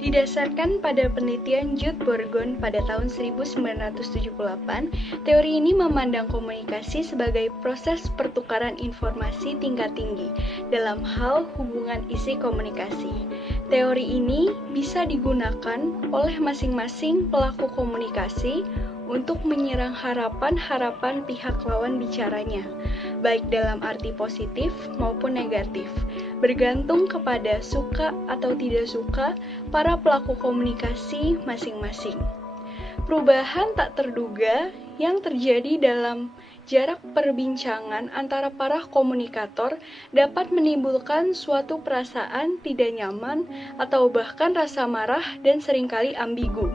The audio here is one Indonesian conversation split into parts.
Didasarkan pada penelitian Jude Bourgon pada tahun 1978, teori ini memandang komunikasi sebagai proses pertukaran informasi tingkat tinggi dalam hal hubungan isi komunikasi. Teori ini bisa digunakan oleh masing-masing pelaku komunikasi untuk menyerang harapan-harapan pihak lawan bicaranya, baik dalam arti positif maupun negatif, bergantung kepada suka atau tidak suka para pelaku komunikasi masing-masing. Perubahan tak terduga yang terjadi dalam jarak perbincangan antara para komunikator dapat menimbulkan suatu perasaan tidak nyaman atau bahkan rasa marah dan seringkali ambigu.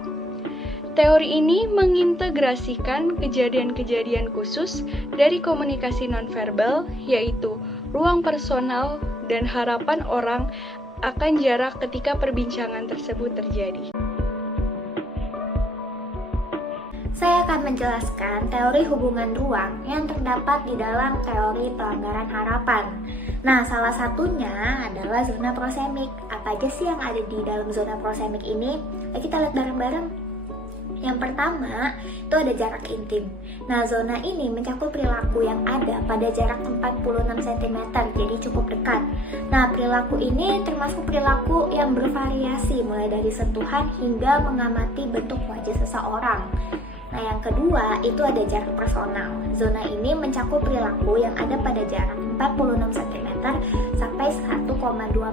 Teori ini mengintegrasikan kejadian-kejadian khusus dari komunikasi nonverbal, yaitu ruang personal dan harapan orang akan jarak ketika perbincangan tersebut terjadi. Saya akan menjelaskan teori hubungan ruang yang terdapat di dalam teori pelanggaran harapan. Nah, salah satunya adalah zona prosemik. Apa aja sih yang ada di dalam zona prosemik ini? Kita lihat bareng-bareng. Yang pertama, itu ada jarak intim. Nah, zona ini mencakup perilaku yang ada pada jarak 46 cm, jadi cukup dekat. Nah, perilaku ini termasuk perilaku yang bervariasi, mulai dari sentuhan hingga mengamati bentuk wajah seseorang. Nah, yang kedua, itu ada jarak personal. Zona ini mencakup perilaku yang ada pada jarak 46 cm sampai 1,2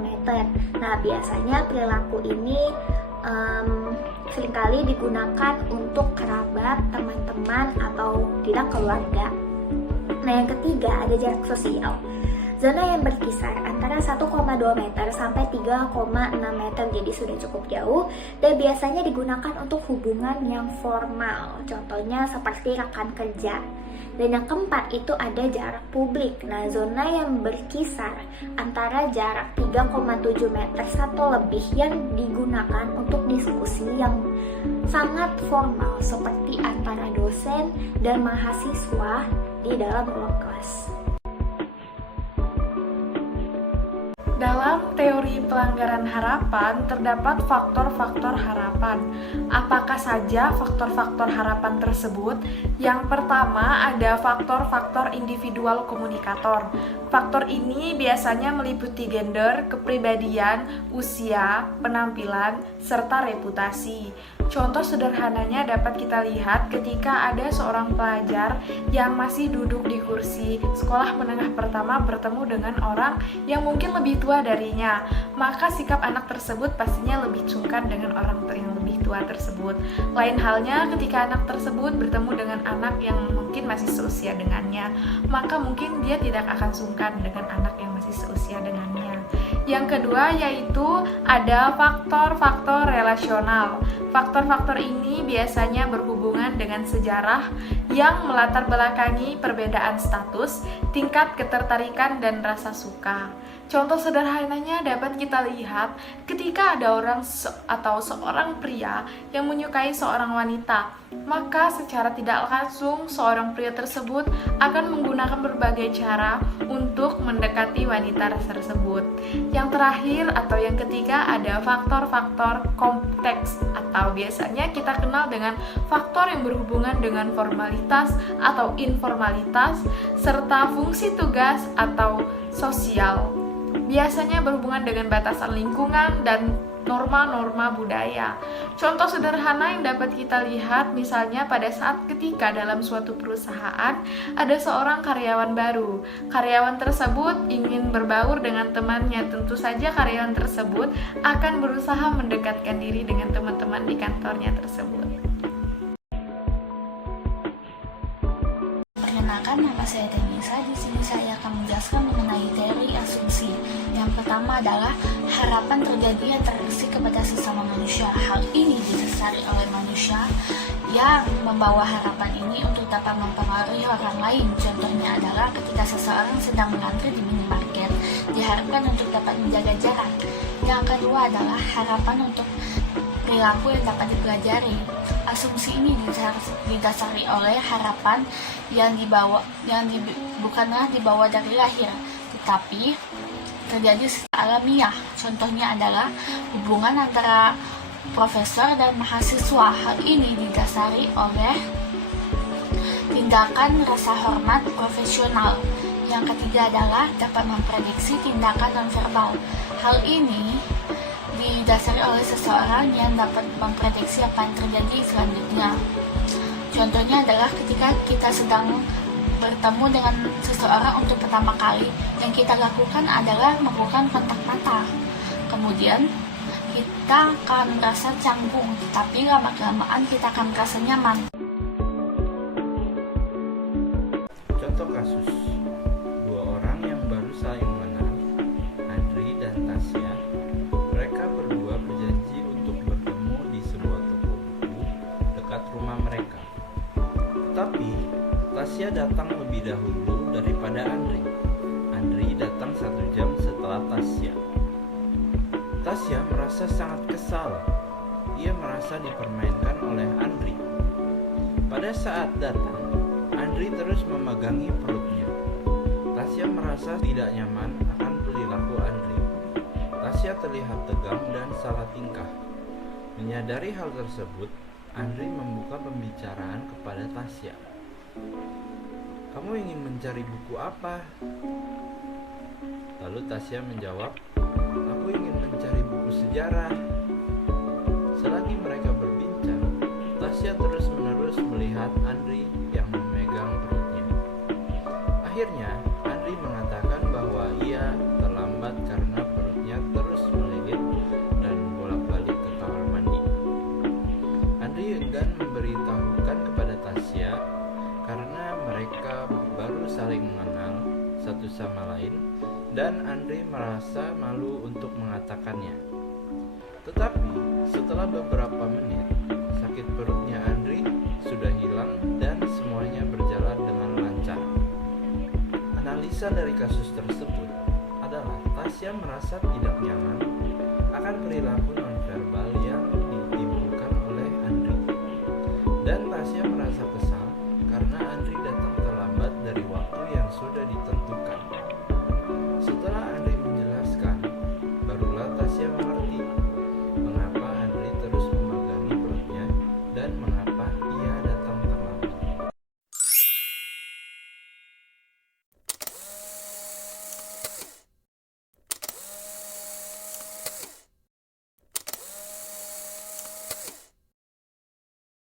meter. Nah, biasanya perilaku ini seringkali digunakan untuk kerabat, teman-teman, atau tidak keluarga. Nah, yang ketiga ada jarak sosial. Zona yang berkisar antara 1,2 meter sampai 3,6 meter, jadi sudah cukup jauh dan biasanya digunakan untuk hubungan yang formal, contohnya seperti rekan kerja. Dan yang keempat itu ada jarak publik. Nah, zona yang berkisar antara jarak 3,7 meter atau lebih yang digunakan untuk diskusi yang sangat formal seperti antara dosen dan mahasiswa di dalam ruang kelas. Dalam teori pelanggaran harapan, terdapat faktor-faktor harapan. Apakah saja faktor-faktor harapan tersebut? Yang pertama ada faktor-faktor individual komunikator. Faktor ini biasanya meliputi gender, kepribadian, usia, penampilan, serta reputasi. Contoh sederhananya dapat kita lihat ketika ada seorang pelajar yang masih duduk di kursi sekolah menengah pertama bertemu dengan orang yang mungkin lebih tua darinya, maka sikap anak tersebut pastinya lebih sungkan dengan orang yang lebih tua tersebut. Lain halnya ketika anak tersebut bertemu dengan anak yang mungkin masih seusia dengannya, maka mungkin dia tidak akan sungkan dengan anak yang masih seusia dengannya. Yang kedua yaitu ada faktor-faktor relasional. Faktor-faktor ini biasanya berhubungan dengan sejarah yang melatar belakangi perbedaan status, tingkat ketertarikan, dan rasa suka. Contoh sederhananya dapat kita lihat ketika ada orang atau seorang pria yang menyukai seorang wanita, maka secara tidak langsung seorang pria tersebut akan menggunakan berbagai cara untuk mendekati wanita tersebut. Yang terakhir atau yang ketiga ada faktor-faktor konteks atau biasanya kita kenal dengan faktor yang berhubungan dengan formalitas atau informalitas serta fungsi tugas atau sosial. Biasanya berhubungan dengan batasan lingkungan dan norma-norma budaya. Contoh sederhana yang dapat kita lihat misalnya pada saat ketika dalam suatu perusahaan ada seorang karyawan baru. Karyawan tersebut ingin berbaur dengan temannya. Tentu saja karyawan tersebut akan berusaha mendekatkan diri dengan teman-teman di kantornya tersebut. Perkenalkan, nama saya Denisa. Di sini saya akan menjelaskan mengenai teori asumsi. Yang pertama adalah harapan terjadi interaksi kepada sesama manusia. Hal ini didasari oleh manusia yang membawa harapan ini untuk dapat mempengaruhi orang lain. Contohnya adalah ketika seseorang sedang mengantri di minimarket, diharapkan untuk dapat menjaga jarak. Yang kedua adalah harapan untuk perilaku yang dapat dipelajari. Asumsi ini didasari oleh harapan yang bukanlah dibawa dari lahir, tetapi terjadi secara alamiah. Contohnya adalah hubungan antara profesor dan mahasiswa. Hal ini didasari oleh tindakan rasa hormat profesional. Yang ketiga adalah dapat memprediksi tindakan nonverbal. Hal ini didasari oleh seseorang yang dapat memprediksi apa yang terjadi selanjutnya. Contohnya adalah ketika kita sedang bertemu dengan seseorang untuk pertama kali, yang kita lakukan adalah melakukan kontak mata. Kemudian kita akan merasa canggung, tapi lama-kelamaan kita akan merasa nyaman. Contoh kasus, dua orang yang baru saling mengenal, Andri dan Tasya. Mereka berdua berjanji untuk bertemu di sebuah toko buku dekat rumah mereka. Tetapi Tasya datang lebih dahulu daripada Andri. Andri datang 1 jam setelah Tasya. Tasya merasa sangat kesal. Ia merasa dipermainkan oleh Andri. Pada saat datang, Andri terus memegangi perutnya. Tasya merasa tidak nyaman akan perilaku Andri. Tasya terlihat tegang dan salah tingkah. Menyadari hal tersebut, Andri membuka pembicaraan kepada Tasya. "Kamu ingin mencari buku apa?" Lalu Tasya menjawab, "Aku ingin mencari buku sejarah." Selagi mereka berbincang, Tasya terus-menerus melihat Andri yang memegang perutnya. Akhirnya, Andri mengatakan bahwa ia terlambat karena perutnya terus melilit dan bolak-balik ke kamar mandi. Andri enggan memberitahukan kepada Tasya karena mereka baru saling mengenal satu sama lain, dan Andri merasa malu untuk mengatakannya. Tetapi setelah beberapa menit, sakit perutnya Andri sudah hilang dan semuanya berjalan dengan lancar. Analisa dari kasus tersebut adalah Tasya merasa tidak nyaman akan perilaku nonverbal yang ditimbulkan oleh Andri. Dan Tasya merasa kesal karena Andri datang terlambat dari waktu yang sudah ditentukan.